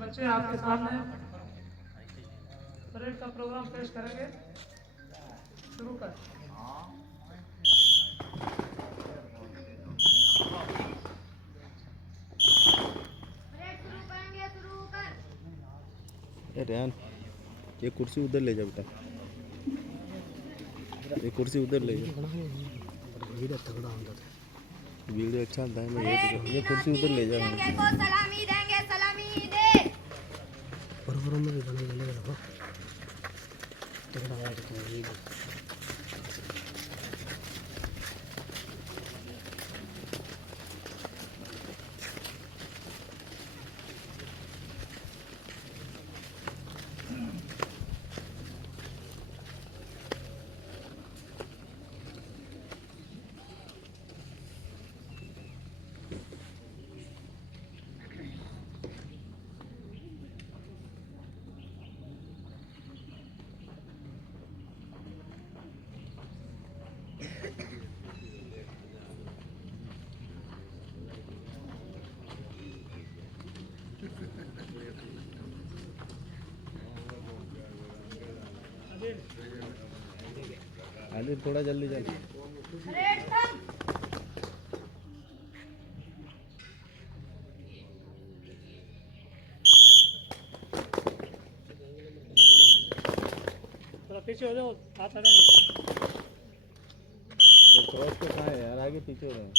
बच्चे आपके सामने परेड का प्रोग्राम पेश करेंगे। शुरू कर। रेहान, ये कुर्सी उधर ले जा बेटा, ये कुर्सी उधर ले जा। वीडियो अच्छा आता है। मैं ये कुर्सी उधर ले जा। सलामी देंगे, सलामी दे। परफॉर्म में बना ले रहा तेरा आवाज को ये आदिल थोड़ा जल्दी चल। थोड़ा पीछे हो जाओ, हाथ हटाएं। तो क्रॉस तो कहाँ है यार, आगे पीछे हो रहे हैं।